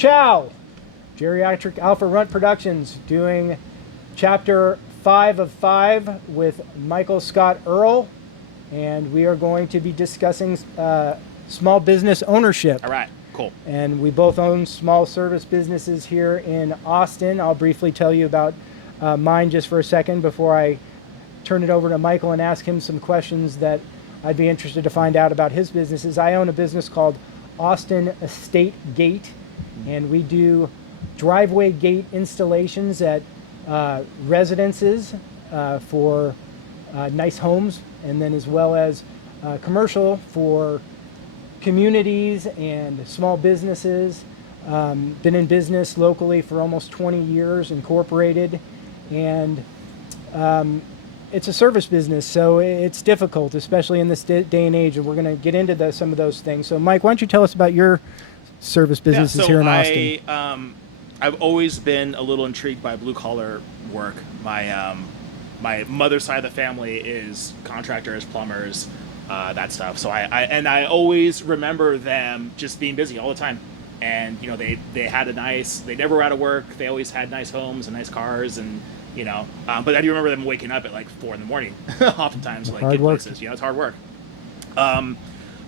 Ciao! Geriatric Alpha Runt Productions doing chapter 5 of 5 with Michael ScottEarle, and we are going to be discussing small business ownership. All right, cool. And we both own small service businesses here in Austin. I'll briefly tell you about mine just for a second before I turn it over to Michael and ask him some questions that I'd be interested to find out about his businesses. I own a business called Austin Estate Gate, and we do driveway gate installations at residences for nice homes, and then as well as commercial for communities and small businesses. Been in business locally for almost 20 years, incorporated, and it's a service business, so it's difficult, especially in this day and age, and we're going to get into some of those things. So, Mike, why don't you tell us about your service businesses here in Austin? I've always been a little intrigued by blue-collar work. My mother's side of the family is contractors, plumbers, that stuff. So I always remember them just being busy all the time. And, you know, they never were out of work. They always had nice homes and nice cars, and, you know, but I do remember them waking up at like 4 a.m, oftentimes, like get places, you know, it's hard work.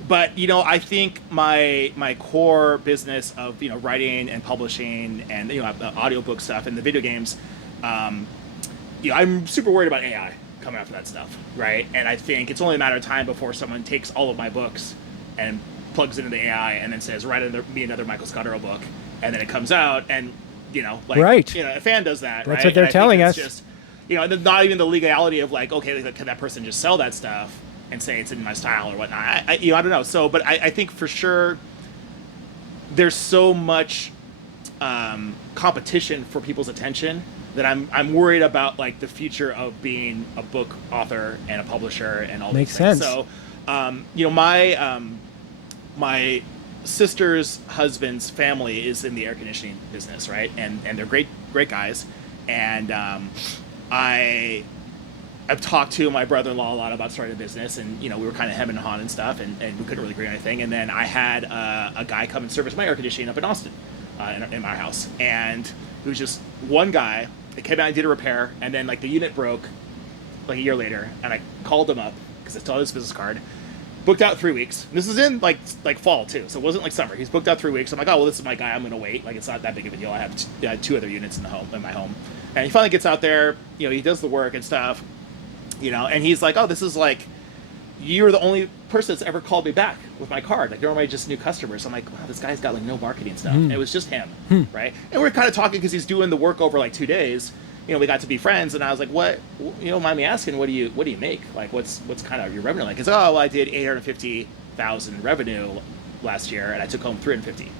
But, you know, I think my core business of, you know, writing and publishing and, you know, the audiobook stuff and the video games, you know, I'm super worried about AI coming after that stuff, right? And I think it's only a matter of time before someone takes all of my books and plugs it into the AI and then says, write me another Michael ScottEarle book, and then it comes out, and, you know, like, right. You know, a fan does that, That's right? what they're telling us. Just, you know, and not even the legality of like, okay, can that person just sell that stuff and say it's in my style or whatnot? I don't know. So, but I think for sure there's so much competition for people's attention that I'm worried about, like, the future of being a book author and a publisher and all Makes these things. sense. So, you know, my sister's husband's family is in the air conditioning business, right? And they're great guys. And I've talked to my brother-in-law a lot about starting a business, and, you know, we were kind of hemming and hawing and stuff, and we couldn't really agree on anything. And then I had a guy come and service my air conditioning up in Austin, in my house, and it was just one guy. It came out and did a repair, and then, like, the unit broke like a year later, and I called him up because I still had his business card. Booked out 3 weeks. And this is in like fall too, so it wasn't like summer. He's booked out 3 weeks. I'm like, oh well, this is my guy. I'm gonna wait. Like, it's not that big of a deal. I have 2 other units in my home, and he finally gets out there. You know, he does the work and stuff. You know, and he's like, oh, this is like, you're the only person that's ever called me back with my card. Like, they're already just new customers. I'm like, wow, this guy's got like no marketing stuff. And it was just him, right? And we're kind of talking because he's doing the work over like 2 days. You know, we got to be friends, and I was like, what, you know, mind me asking, what do you make? Like, what's kind of your revenue like? He's like, oh, well, I did 850,000 revenue last year, and I took home 350.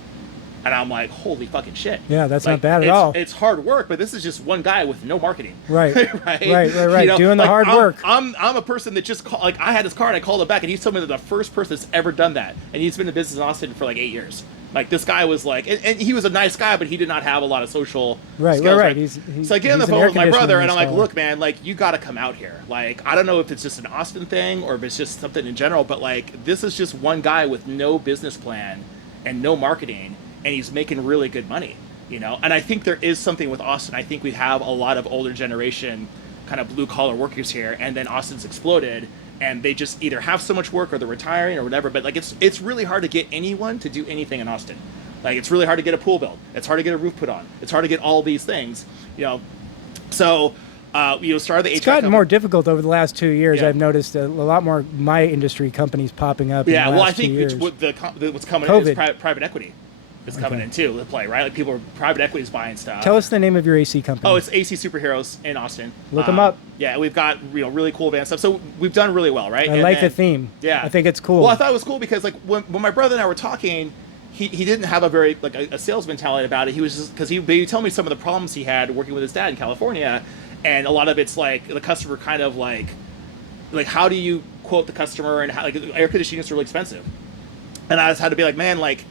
And I'm like, holy fucking shit. Yeah, that's like, not bad at all. It's hard work, but this is just one guy with no marketing. Right. right. You know, doing the like, hard work. I'm a person that just like, I had his card, I called him back, and he's told me that the first person that's ever done that, and he's been in business in Austin for like 8 years. Like, this guy was like, and he was a nice guy, but he did not have a lot of social skills. Right. So I get on the phone with my brother, and I'm like, look, man, like, you got to come out here. Like, I don't know if it's just an Austin thing or if it's just something in general, but, like, this is just one guy with no business plan and no marketing, and he's making really good money, you know? And I think there is something with Austin. I think we have a lot of older generation kind of blue-collar workers here, and then Austin's exploded, and they just either have so much work or they're retiring or whatever. But, like, it's really hard to get anyone to do anything in Austin. Like, it's really hard to get a pool built. It's hard to get a roof put on. It's hard to get all these things, you know. So, you know, started the HVAC. It's gotten more difficult over the last 2 years. Yeah. I've noticed a lot more my industry companies popping up. Yeah, in the well, last I think 2 years. what's coming COVID. in is private equity. Is coming in too to play, right? Like, private equity is buying stuff. Tell us the name of your AC company. Oh, it's AC Superheroes in Austin. Look them up. Yeah, we've got, you know, really cool van stuff. So we've done really well, right? I like the theme. Yeah, I think it's cool. Well, I thought it was cool because, like, when my brother and I were talking, he didn't have a very, like, a sales mentality about it. He was just, because he would tell me some of the problems he had working with his dad in California, and a lot of it's like the customer kind of like how do you quote the customer, and how, like, air conditioning is really expensive, and I just had to be like, man, like,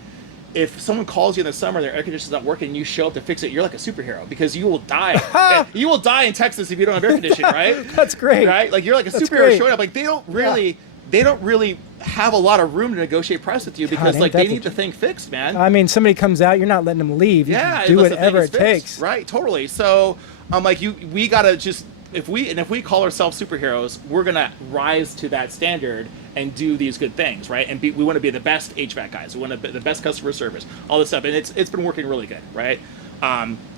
if someone calls you in the summer, their air conditioner's not working, and you show up to fix it, you're like a superhero, because you will die. You will die in Texas if you don't have air conditioning, right? That's great. Right? Like, you're like a superhero great. showing up. Like, they don't really have a lot of room to negotiate price with you because ain't like that they the need the thing fixed, man. I mean, somebody comes out, you're not letting them leave. You Yeah, do unless the thing whatever is it fixed. takes. Right, totally. So I'm like, we gotta just if we call ourselves superheroes, we're gonna rise to that standard and do these good things, right? And we want to be the best HVAC guys. We want to be the best customer service, all this stuff, and it's been working really good, right?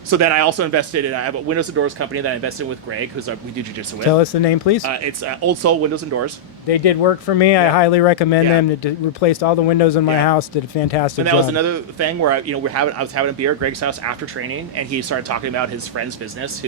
So then I also invested in I have a windows and doors company that I invested in with Greg, who's we do jiu-jitsu with. Tell us the name, please. It's Old Soul Windows and Doors. They did work for me. I highly recommend Yeah. them. They replaced all the windows in my house. Did a fantastic And that job. was another thing where I was having a beer at Greg's house after training, and he started talking about his friend's business.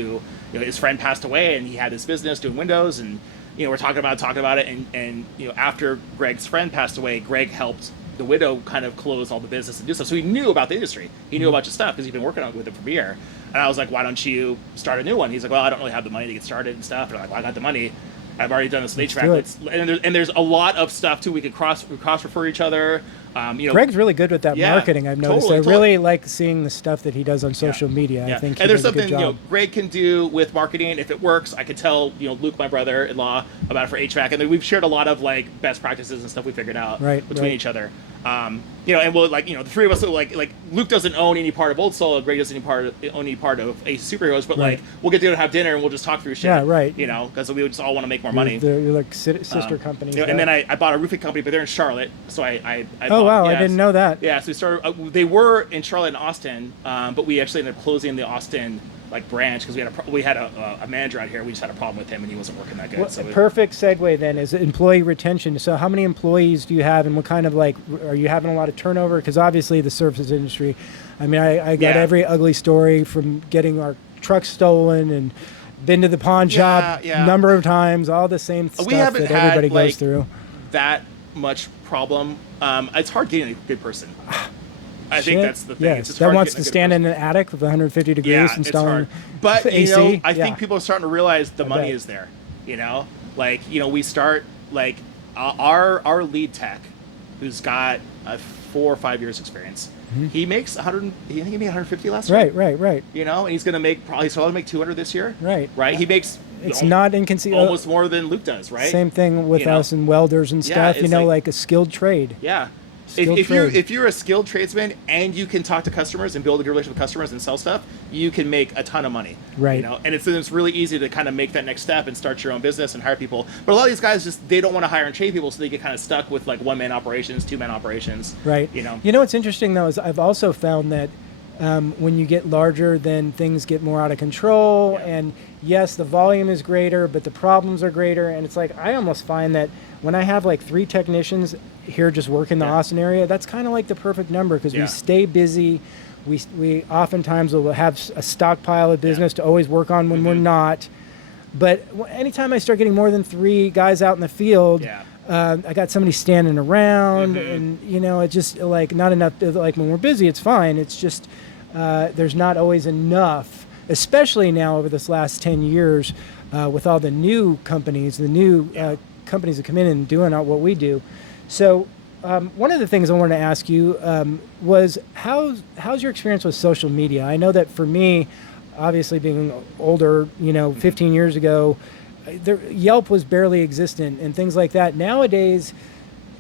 His friend passed away, and he had this business doing windows, and we're talking about it, and after Greg's friend passed away, Greg helped the widow kind of close all the business and do stuff. So he knew about the industry. He knew a bunch of stuff because he'd been working on it with it for a year. And I was like, why don't you start a new one? He's like, well, I don't really have the money to get started and stuff. And I'm like, well, I got the money. I've already done this with HVAC. And there's a lot of stuff too. We could cross refer each other. Greg's really good with that marketing. I've noticed. I really like seeing the stuff that he does on social media. I think, and there's something Greg can do with marketing. If it works, I could tell Luke, my brother-in-law, about it for HVAC, and then we've shared a lot of like best practices and stuff we figured out between each other. And we'll the three of us like Luke doesn't own any part of Old Soul, Greg doesn't own any part of a Superheroes, but like we'll get together, have dinner, and we'll just talk through shit. Yeah, right. Because we just all want to make more money. You're like sister companies. And then I bought a roofing company, but they're in Charlotte, so I oh wow, I didn't know that. Yeah, so we started. They were in Charlotte and Austin, but we actually ended up closing the Austin branch because we had a manager out here. We just had a problem with him, and he wasn't working that good. Well, perfect segue then is employee retention. So how many employees do you have, and what kind of are you having a lot of turnover? Because obviously the services industry, I mean, I got every ugly story from getting our trucks stolen and been to the pawn shop number of times, all the same stuff that everybody goes through. That much problem. It's hard getting a good person. I think that's the thing. Yes, that wants to stand in an attic with 150 degrees installing But AC. I think people are starting to realize the money is there. We start our lead tech, who's got 4 or 5 years experience. Mm-hmm. He makes 100. He made 150 last year. Right. And he's going to probably make 200 this year. Right. He makes. It's not inconceivable. Almost more than Luke does, right? Same thing with us and welders and stuff. Like a skilled trade. Yeah. If you're a skilled tradesman and you can talk to customers and build a good relationship with customers and sell stuff, you can make a ton of money. Right. And it's really easy to kind of make that next step and start your own business and hire people. But a lot of these guys they don't want to hire and train people, so they get kind of stuck with like 1-man operations, 2-man operations. Right. What's interesting though is I've also found that when you get larger, then things get more out of control. Yeah. And yes, the volume is greater, but the problems are greater. And it's like I almost find that when I have like 3 technicians here just work in the Austin area, that's kind of like the perfect number because we stay busy. We oftentimes will have a stockpile of business to always work on when we're not. But anytime I start getting more than 3 guys out in the field, I got somebody standing around, and it's just like not enough. Like when we're busy, it's fine. It's just there's not always enough, especially now over this last 10 years with all the new companies, companies that come in and doing what we do. So one of the things I wanted to ask you was how's your experience with social media? I know that for me, obviously being older, 15 years ago, Yelp was barely existent and things like that. Nowadays,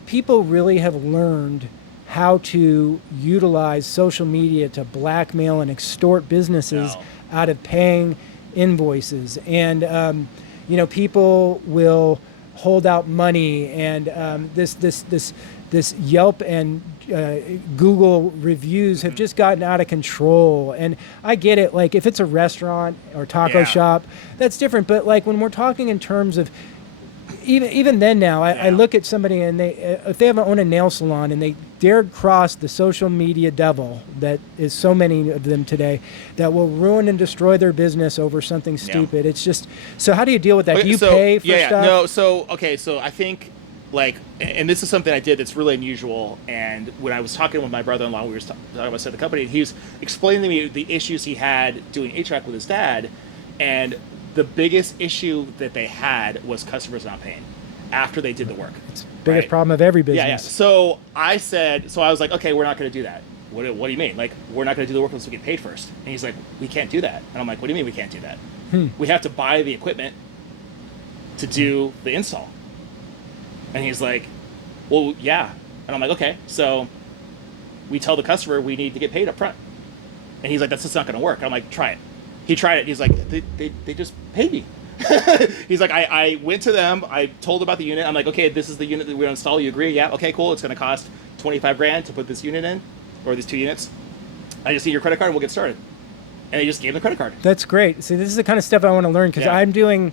people really have learned how to utilize social media to blackmail and extort businesses out of paying invoices. And, people will hold out money, and this Yelp and Google reviews have just gotten out of control. And I get it, like if it's a restaurant or taco shop, that's different. But like when we're talking in terms of even then now, I look at somebody and if they own a nail salon and they dared cross the social media devil that is so many of them today that will ruin and destroy their business over something stupid. It's just, so how do you deal with that? Do you pay for stuff? No, so I think and this is something I did that's really unusual. And when I was talking with my brother-in-law, we were talking about the company, and he was explaining to me the issues he had doing HVAC with his dad. And the biggest issue that they had was customers not paying after they did the work. It's the biggest problem of every business. Yeah. So I was like, okay, we're not going to do that. What do you mean? Like, we're not going to do the work unless we get paid first. And he's like, we can't do that. And I'm like, what do you mean we can't do that? We have to buy the equipment to do the install. And he's like, Well, yeah. And I'm like, okay. So we tell the customer we need to get paid up front. And he's like, that's just not going to work. I'm like, try it. He tried it. He's like, they just paid me. He's like, I went to them. I told about the unit. I'm like, okay, this is the unit that we're going to install. You agree? Yeah. Okay, cool. It's going to cost 25 grand to put this unit in, or these 2 units. I just need your credit card and we'll get started. And they just gave him the credit card. That's great. See, this is the kind of stuff I want to learn, because Yeah. I'm doing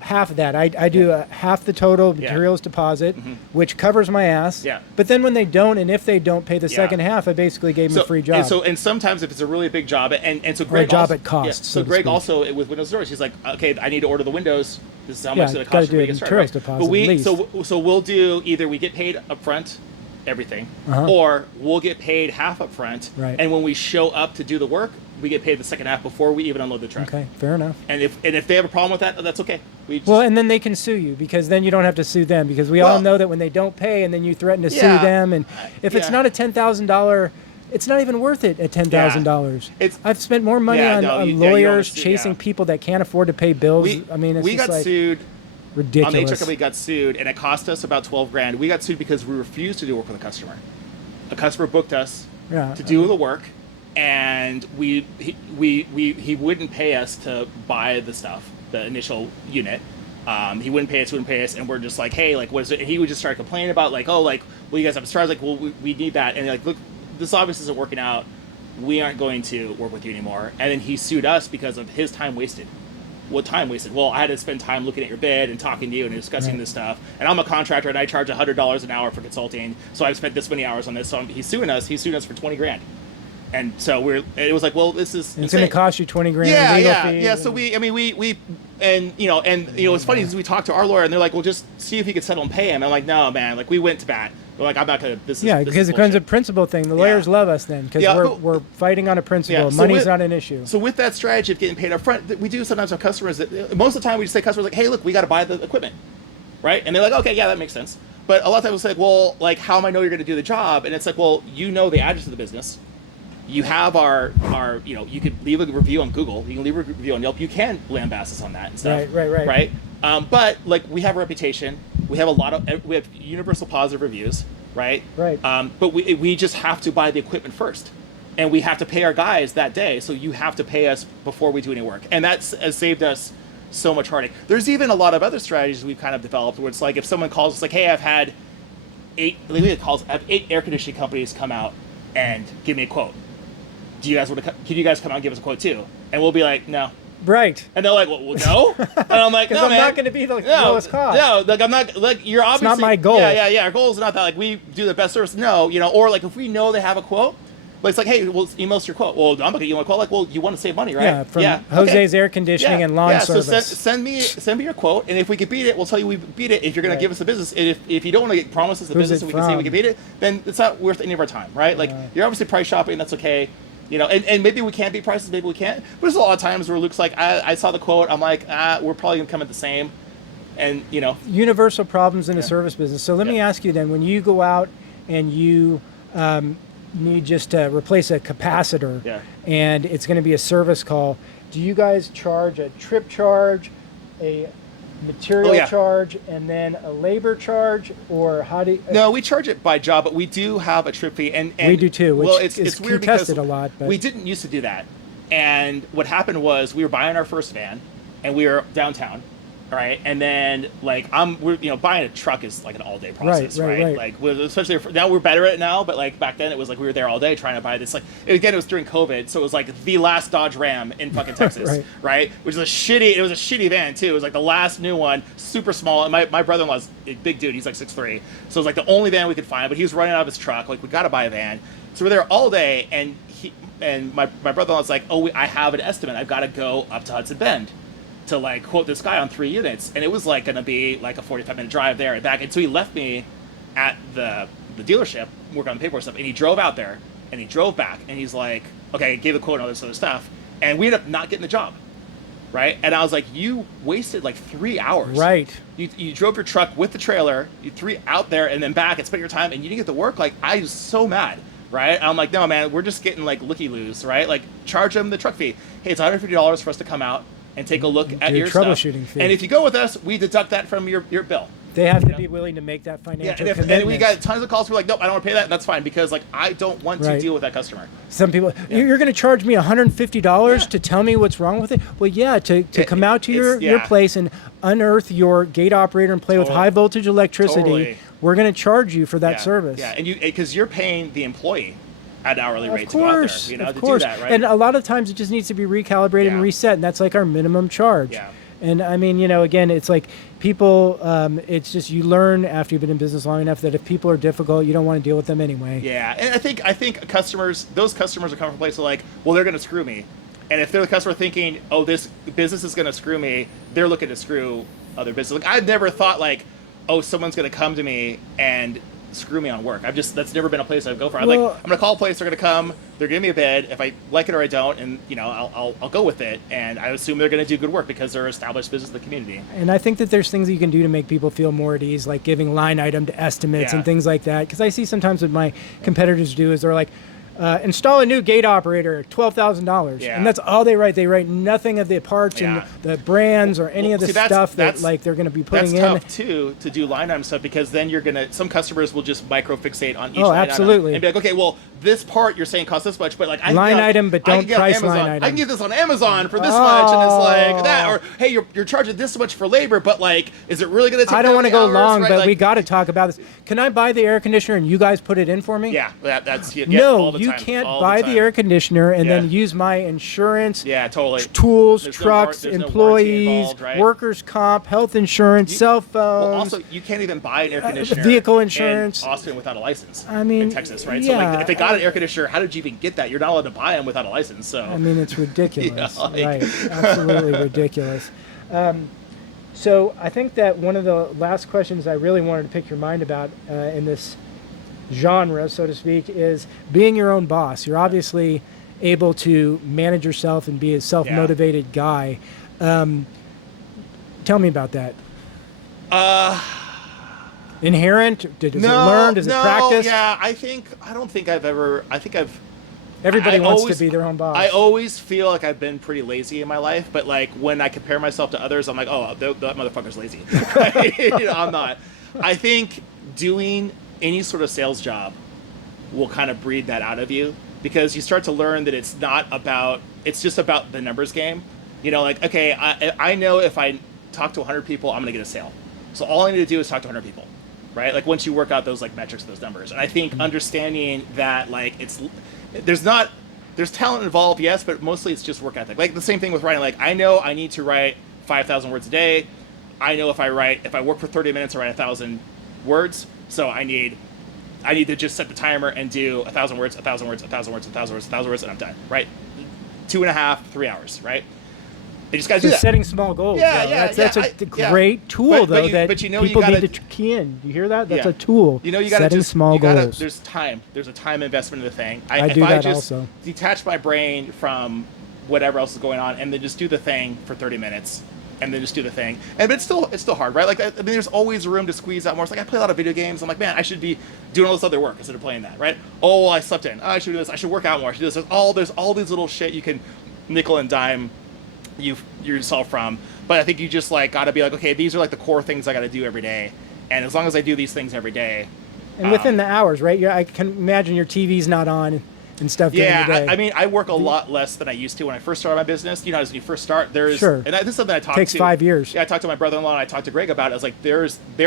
half of that. I do half the total materials deposit, which covers my ass. Yeah. But then when they don't, and if they don't pay the Yeah. second half, I basically gave them a free job. And sometimes if it's a really big job, and so Or a Greg job also, at cost, Yeah, so so to Greg speak. also with Windows doors, he's like, okay, I need to order the windows. This is how Yeah, much it's going to gotta cost for do me it to get in started. materials Right? deposit But we at least. so we'll do either we get paid up front, everything, or we'll get paid half up front, Right. and when we show up to do the work, we get paid the second half before we even unload the truck. Okay, fair enough. And if they have a problem with that, that's okay. We just, Well, and then they can sue you, because then you don't have to sue them, because we all Well- know that when they don't pay and then you threaten to sue Yeah. them, and if it's Yeah. not a $10,000, it's not even worth it at $10,000. It's- I've spent more money Yeah, on, no, on you don't wanna lawyers sue, chasing yeah. people that can't afford to pay bills. I mean, it's we just got like sued. On the HR ridiculous. company got sued, and it cost us about 12 grand. We got sued because we refused to do work with a customer. A customer booked us Yeah. to do the work, and he wouldn't pay us to buy the stuff, the initial unit. He wouldn't pay us, and we're just like, hey, like, what is it? And he would just start complaining about, like, oh, like, well, you guys have stars, like, well, we need that, and like, look, this obviously isn't working out. We aren't going to work with you anymore. And then he sued us because of his time wasted. What time wasted? Well, I had to spend time looking at your bid and talking to you and discussing this stuff. And I'm a contractor and I charge $100 an hour for consulting. So I've spent this many hours on this. So he's suing us. He's suing us for 20 grand. And so it was like, well, this is It's going to cost you 20 grand. yeah, in legal yeah, fees yeah. So it's funny because we talked to our lawyer and they're like, well, just see if you could settle and pay him. I'm like, no, man. Like, we went to bat. We're like, I'm not gonna. This is because it becomes a principle thing. The lawyers love us then, because Yeah, we're fighting on a principle. Yeah, so Money's with- not an issue. So with that strategy of getting paid up front, we do sometimes have customers that most of the time we just say customers like, hey, look, we got to buy the equipment, right? And they're like, okay, yeah, that makes sense. But a lot of times it's like, well, like, how am I know you're going to do the job? And it's like, well, you know the address of the business. You have our you could leave a review on Google. You can leave a review on Yelp. You can lambast us on that and stuff. Right. But like, we have a reputation. We have we have universal positive reviews, right? Right. But we just have to buy the equipment first, and we have to pay our guys that day. So you have to pay us before we do any work, and that's has saved us so much heartache. There's even a lot of other strategies we've kind of developed where it's like, if someone calls us like, hey, I have 8 air conditioning companies come out and give me a quote. Do you guys want to? Can you guys come out and give us a quote too? And we'll be like, no. Right. And they're like, well, no. And I'm like, no, I'm man. not going to be the lowest cost. No, like, I'm not. Like, you're obviously. not my goal. Yeah. Our goal is not that. Like, we do the best service. No, or like, if we know they have a quote, like, it's like, hey, well, email us your quote. Well, I'm not gonna email a quote. Like, well, you want to save money, right? Yeah, from Jose's Air Conditioning and Lawn Service. So send me your quote, and if we can beat it, we'll tell you we beat it. If you're gonna give us the business, and if you don't want to promise us the business, and we can say we can beat it, then it's not worth any of our time, right? Like, you're obviously price shopping. That's okay. And maybe we can't beat prices, maybe we can't. But there's a lot of times where Luke's like, I saw the quote, I'm like, we're probably gonna come at the same, and Universal problems in the service business. So let me ask you then, when you go out and you need just to replace a capacitor, and it's going to be a service call, do you guys charge a trip charge, a material charge, and then a labor charge, or how do you... No, we charge it by job, but we do have a trip fee, and we do too, which well, it's weird contested because a lot. But we didn't used to do that, and what happened was we were buying our first van, and we were downtown, right? And then like buying a truck is like an all day process, right? Like especially now we're better at it now, but like back then it was like we were there all day trying to buy this. Like again, it was during COVID, so it was like the last Dodge Ram in fucking Texas, right? Which is it was a shitty van too. It was like the last new one, super small. And my brother-in-law's a big dude. He's like 6'3", so it was like the only van we could find. But he was running out of his truck. Like, we got to buy a van, so we're there all day. And my brother-in-law's like, oh, I have an estimate. I've got to go up to Hudson Bend to like quote this guy on 3 units, and it was like gonna be like a 45-minute drive there and back. And so he left me at the dealership working on the paperwork stuff, and he drove out there and he drove back, and he's like, okay, gave the quote and all this other stuff, and we ended up not getting the job, right? And I was like, you wasted like 3 hours, right? You drove your truck with the trailer, you 3 out there and then back and spent your time, and you didn't get the work. Like, I was so mad, right? I'm like, no, man, we're just getting like looky-loos, right? Like, charge them the truck fee. Hey, it's $150 for us to come out and take a look at your troubleshooting stuff. fee. And if you go with us, we deduct that from your bill, They have to know? be willing to make that Yeah, financial and commitment. we got tons of calls. We're like, nope, I don't want to pay that. And that's fine because like I don't want to Right. deal with that customer. Some people, you're going to charge me $150 to tell me what's wrong with it? Well, yeah, to come out to your place and unearth your gate operator and play with high voltage electricity, Totally. we're going to charge you for that Yeah. service. Yeah, and because you're paying the employee at an hourly rate Of to go out course, there, of to course. do that, right? And a lot of times it just needs to be recalibrated and Yeah. reset, and that's like our minimum charge. Yeah. And I mean, again, it's like people, it's just you learn after you've been in business long enough that if people are difficult, you don't want to deal with them anyway. Yeah, and I think those customers are coming from a place of like, well, they're going to screw me, and if they're the customer thinking, oh, this business is going to screw me, they're looking to screw other business. Like I've never thought like, oh, someone's going to come to me and screw me on work. That's never been a place I'd go for. I'm Well- going to call a place. They're going to come. They're giving me a bid. If I like it or I don't, and I'll go with it. And I assume they're going to do good work because they're established business in the community. And I think that there's things that you can do to make people feel more at ease, like giving line item to estimates Yeah. and things like that. Because I see sometimes what my competitors do is they're like, install a new gate operator, $12,000, Yeah. and that's all they write. They write nothing of the parts Yeah. and the brands or any of the See, that's- stuff that that's- like they're going to be putting That's in. tough too to do line item stuff because then some customers will just micro fixate on each Oh, line absolutely. item and be like, okay, well, this part you're saying costs this much, but like Line item, but I can don't get on price Amazon. line item. I can get this on Amazon for this much, and it's like that. Oh. Or hey, you're charging this much for labor, but like, is it really going to take? I don't want to go long, right? but like, we got to talk about this. Can I buy the air conditioner and you guys put it in for me? Yeah, that's all No, the you time, can't all buy the the time. air conditioner and Yeah. then use my insurance, Yeah, totally. tools, There's trucks, there's no warranty employees, involved, right? workers' comp, health insurance, cell phones. Well, also, you can't even buy an air conditioner vehicle insurance. in Austin without a license. I mean, in Texas, right? So yeah, like, if they got an air conditioner, how did you even get that? You're not allowed to buy them without a license. So I mean, it's ridiculous. Yeah, like- Right. Absolutely ridiculous. So I think that one of the last questions I really wanted to pick your mind about in this genre, so to speak, is being your own boss. You're obviously able to manage yourself and be a self-motivated guy. Tell me about that. Inherent? Does it learn? Does it practice? Yeah, I think Everybody I wants always- to be their own boss. I always feel like I've been pretty lazy in my life, but like when I compare myself to others, I'm like, oh, that motherfucker's lazy. I'm not. I think doing any sort of sales job will kind of breed that out of you because you start to learn that it's just about the numbers game. Like, okay, I know if I talk to 100 people, I'm going to get a sale. So all I need to do is talk to 100 people, right? Like once you work out those like metrics, those numbers. And I think understanding that like there's talent involved, yes, but mostly it's just work ethic. Like the same thing with writing. Like I know I need to write 5,000 words a day. I know if I work for 30 minutes, I write 1,000 words. So I need to just set the timer and do 1,000 words, 1,000 words, 1,000 words, 1,000 words, 1,000 words, and I'm done, right? 2.5, 3 hours, right? You just got to do So that. setting small goals. Yeah, though. yeah, That's yeah, a great tool, but you- though, but that you know you people gotta- need to key in. You hear that? That's Yeah. a tool. You gotta setting just small goals. There's time. There's a time investment in the thing. I if do I that just also. detach my brain from whatever else is going on and then just do the thing for 30 minutes and then just do the thing. And it's still hard, right? Like I mean, there's always room to squeeze out more. It's like I play a lot of video games. I'm like, man, I should be doing all this other work instead of playing that, right? Oh, I slept in. Oh, I should do this. I should work out more. I should do this. There's all these little shit you can nickel and dime yourself from. But I think you just like got to be like, okay, these are like the core things I got to do every day. And as long as I do these things every day, And within the hours, right? I can imagine your TV's not on and stuff during the day. I mean, I work a lot less than I used to when I first started my business. As when you first start, there's Sure. and this is something I talked Takes to. 5 years. Yeah, I talked to my brother-in-law and I talked to Greg about it. I was like, they're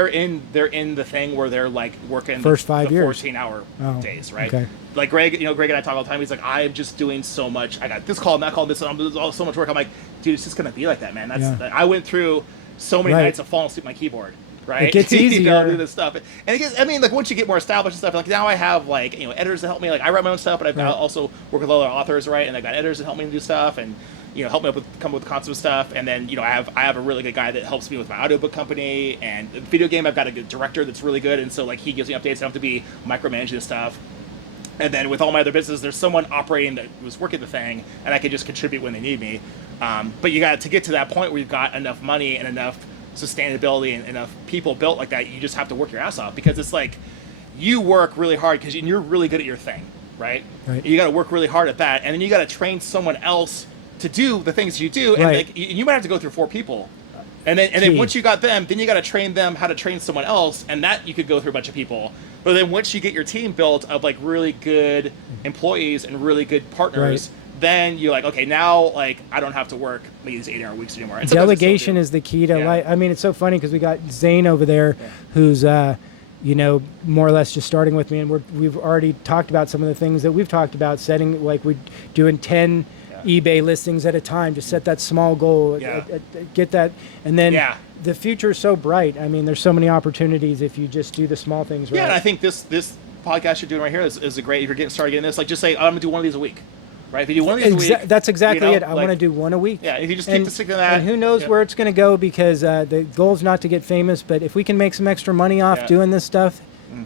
in the thing where they're like working First 5 the years. 14-hour Oh, days, right? okay. Like Greg and I talk all the time. He's like, I'm just doing so much. I got this call, and that call, this, and there's all so much work. I'm like, dude, it's just gonna be like that, man. I went through so many Right. nights of falling asleep at my keyboard. Right? It gets You know, easier. do this stuff, and it gets. I mean, like once you get more established and stuff, like now I have like editors to help me. Like I write my own stuff, but I also work with other authors, right? And I got editors that help me do stuff, and help me come up with concept stuff. And then I have a really good guy that helps me with my audiobook company and the video game. I've got a good director that's really good, and so like he gives me updates. I don't have to be micromanaging stuff. And then with all my other businesses, there's someone operating that was working the thing, and I can just contribute when they need me. But you got to get to that point where you've got enough money and enough sustainability and enough people built like that. You just have to work your ass off because it's like you work really hard because you're really good at your thing, right? You got to work really hard at that, and then you got to train someone else to do the things you do, and Right. like you might have to go through 4 people And then Key. once you got them, then you got to train them how to train someone else, and that you could go through a bunch of people. But then once you get your team built of like really good employees and really good partners, then you're like, okay, now like I don't have to work these 8-hour weeks anymore. And sometimes I still Delegation do. is the key to Yeah. life. I mean, it's so funny because we got Zane over there, who's you know, more or less just starting with me, and we've already talked about some of the things that we've talked about, setting like we're doing 10 eBay listings at a time. Just set that small goal, get that, and then the future is so bright. I mean, there's so many opportunities if you just do the small things right. Yeah, and I think this podcast you're doing right here is a great. If you're getting started getting this, like just say, I'm gonna do one of these a week, right? If you do one of these a week, that's exactly you know, it. I want to do one a week. Yeah, if you just keep sticking to that, and who knows where it's going to go, because the goal is not to get famous, but if we can make some extra money off doing this stuff,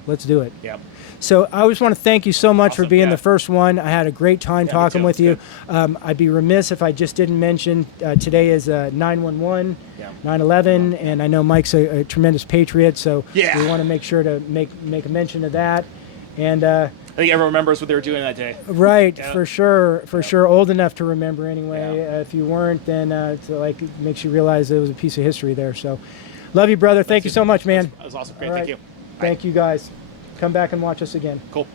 let's do it. Yeah. So I just want to thank you so much for being yeah. the first one. I had a great time talking with you. I'd be remiss if I just didn't mention today is 9/11, 9/11, and I know Mike's a tremendous patriot, so we want to make sure to make a mention of that. And I think everyone remembers what they were doing that day. Right, for sure. Old enough to remember anyway. If you weren't, then it makes you realize it was a piece of history there. So, love you, brother. Thank you so much, man. That was awesome. Great. All right. Thank you. Thank you, guys. Come back and watch us again. Cool.